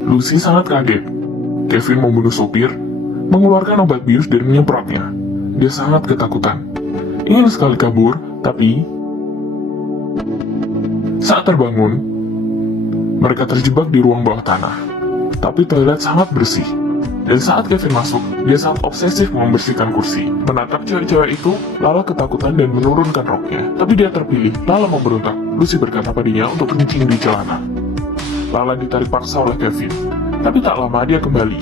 Lucy sangat kaget. Kevin membunuh sopir, mengeluarkan obat bius dan menyemprotnya. Dia sangat ketakutan. Ingin sekali kabur, tapi saat terbangun, mereka terjebak di ruang bawah tanah. Tapi toilet sangat bersih. Dan saat Kevin masuk, dia sangat obsesif membersihkan kursi. Menatap cewek-cewek itu, Lala ketakutan dan menurunkan roknya. Tapi dia terpilih. Lala memberontak. Lucy berkata padanya untuk kencing di celana. Lala ditarik paksa oleh Kevin. Tapi tak lama dia kembali.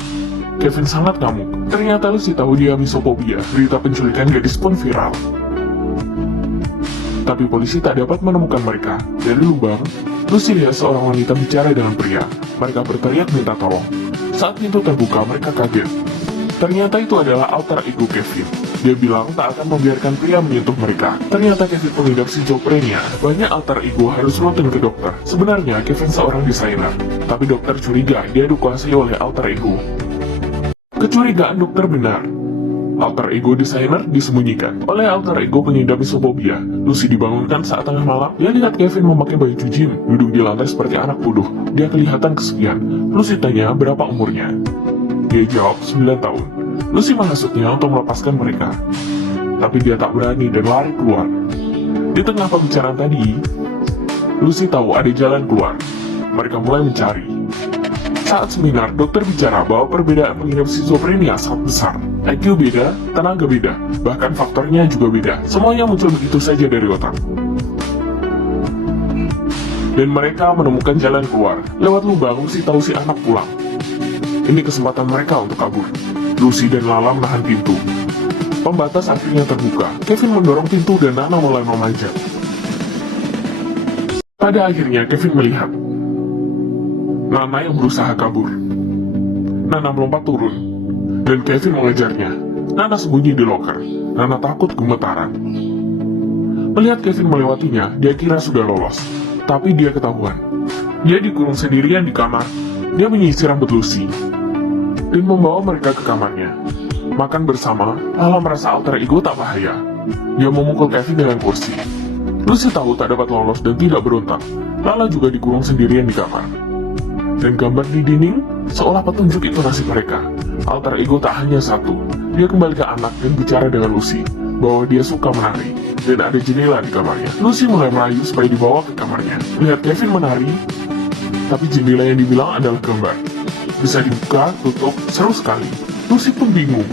Kevin sangat ngamuk. Ternyata Lucy tahu dia misophobia. Berita penculikan gadis pun viral. Tapi polisi tak dapat menemukan mereka. Dari lubang, Lucy lihat seorang wanita bicara dengan pria. Mereka berteriak minta tolong. Saat pintu terbuka, mereka kaget. Ternyata itu adalah alter ego Kevin. Dia bilang tak akan membiarkan pria menyentuh mereka. Ternyata Kevin pengidap schizophrenia. Banyak alter ego harus rutin ke dokter. Sebenarnya Kevin seorang desainer, tapi dokter curiga dia dikuasai oleh alter ego. Kecurigaan dokter benar. Alter ego desainer disembunyikan oleh alter ego pengidap misophobia. Lucy dibangunkan saat tengah malam. Dia lihat Kevin memakai baju gym, duduk di lantai seperti anak bodoh. Dia kelihatan kesepian. Lucy tanya berapa umurnya. Dia jawab 9 tahun. Lucy menghasutnya untuk melepaskan mereka. Tapi dia tak berani dan lari keluar. Di tengah pembicaraan tadi, Lucy tahu ada jalan keluar. Mereka mulai mencari. Saat seminar, dokter bicara bahwa perbedaan pengidap schizophrenia sangat besar. IQ beda, tenaga beda, bahkan faktornya juga beda. Semuanya muncul begitu saja dari otak. Dan mereka menemukan jalan keluar. Lewat lubang, Lucy tahu si anak pulang. Ini kesempatan mereka untuk kabur. Lucy dan Lala menahan pintu. Pembatas akhirnya terbuka. Kevin mendorong pintu dan Nana mulai memanjat. Pada akhirnya, Kevin melihat Nana yang berusaha kabur. Nana melompat turun, dan Kevin mengejarnya. Nana sembunyi di loker. Nana takut gemetaran. Melihat Kevin melewatinya, dia kira sudah lolos. Tapi dia ketahuan. Dia dikurung sendirian di kamar. Dia menyisir rambut Lucy dan membawa mereka ke kamarnya. Makan bersama, Lala merasa alter ego tak bahaya. Dia memukul Kevin dengan kursi. Lucy tahu tak dapat lolos dan tidak berontak. Lala juga dikurung sendirian di kamar. Dan gambar di dinding, seolah petunjuk itu nasib mereka. Alter ego tak hanya satu. Dia kembali ke anak dan bicara dengan Lucy, bahwa dia suka menari, dan ada jendela di kamarnya. Lucy mulai merayu supaya dibawa ke kamarnya. Lihat Kevin menari, tapi jendela yang dibilang adalah gambar. Bisa dibuka, tutup, seru sekali. Lucy pun bingung.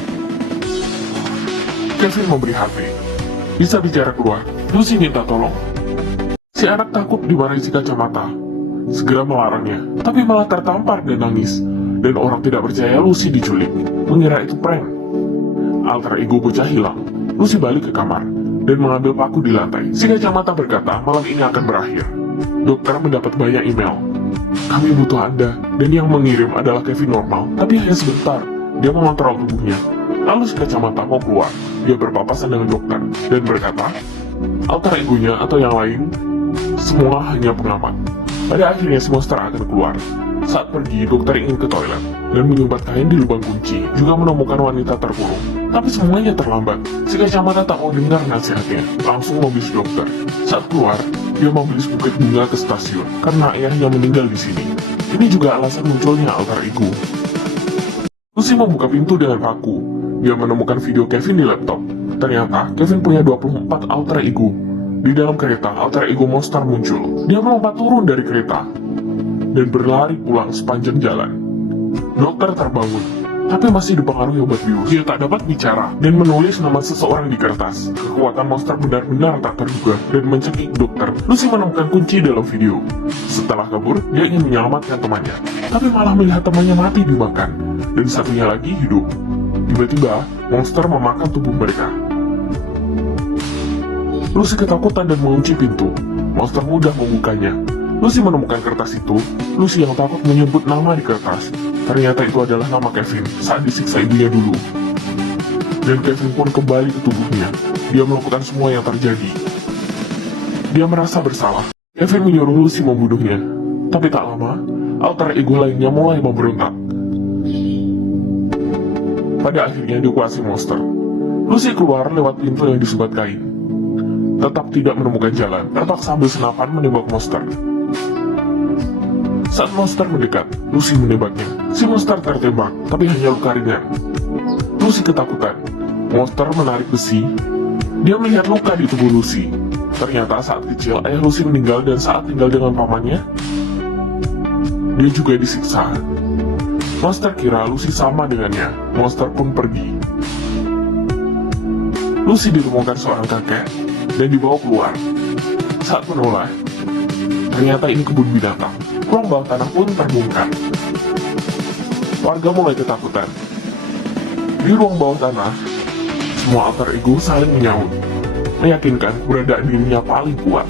Kevin memberi HP. Bisa bicara keluar. Lucy minta tolong. Si anak takut dimarahi si kacamata. Segera melarangnya, tapi malah tertampar dan nangis. Dan orang tidak percaya Lucy diculik, mengira itu prank. Alter ego bocah hilang. Lucy balik ke kamar dan mengambil paku di lantai. Si kacamata berkata malam ini akan berakhir. Dokter mendapat banyak email. Kami butuh Anda. Dan yang mengirim adalah Kevin normal, tapi hanya sebentar. Dia mengontrol tubuhnya. Lalu si kacamata mau keluar. Dia berpapasan dengan dokter dan berkata, alter egonya atau yang lain, semua hanya pengamat. Pada akhirnya si monster akan keluar. Saat pergi, dokter ingin ke toilet dan menyumbat kain di lubang kunci, juga menemukan wanita terkurung. Tapi semuanya terlambat. Si kacamata tak mau dengar nasihatnya, langsung membeli dokter. Saat keluar, dia membeli sebuket bunga ke stasiun karena ayahnya meninggal di sini. Ini juga alasan munculnya alter ego. Lucy membuka pintu dengan paku. Dia menemukan video Kevin di laptop. Ternyata Kevin punya 24 alter ego. Di dalam kereta, alter ego monster muncul. Dia melompat turun dari kereta dan berlari pulang sepanjang jalan. Dokter terbangun, tapi masih dipengaruhi obat bius. Dia tak dapat bicara dan menulis nama seseorang di kertas. Kekuatan monster benar-benar tak terduga dan mencekik dokter. Lucy menemukan kunci dalam video. Setelah kabur, dia ingin menyelamatkan temannya, tapi malah melihat temannya mati dimakan dan satunya lagi hidup. Tiba-tiba, monster memakan tubuh mereka. Lucy ketakutan dan mengunci pintu. Monster mudah membukanya. Lucy menemukan kertas itu. Lucy yang takut menyebut nama di kertas. Ternyata itu adalah nama Kevin saat disiksa ibunya dulu. Dan Kevin pun kembali ke tubuhnya. Dia melakukan semua yang terjadi. Dia merasa bersalah. Kevin menyuruh Lucy membunuhnya. Tapi tak lama, alter ego lainnya mulai memberontak. Pada akhirnya dikuasai monster. Lucy keluar lewat pintu yang disumbat kain. tetap tidak menemukan jalan, terpaksa ambil senapan menembak monster. Saat monster mendekat, Lucy menembaknya. Si monster tertembak, tapi hanya luka ringan. Lucy ketakutan. Monster menarik besi. Dia melihat luka di tubuh Lucy. Ternyata saat kecil, ayah Lucy meninggal dan saat tinggal dengan pamannya, dia juga disiksa. Monster kira Lucy sama dengannya. Monster pun pergi. Lucy ditemukan seorang kakek dan dibawa keluar. Saat menoleh, ternyata ini kebun binatang. Ruang bawah tanah pun terbongkar. Warga mulai ketakutan. Di ruang bawah tanah, semua alter ego saling menyaut, meyakinkan keberadaan dirinya paling kuat.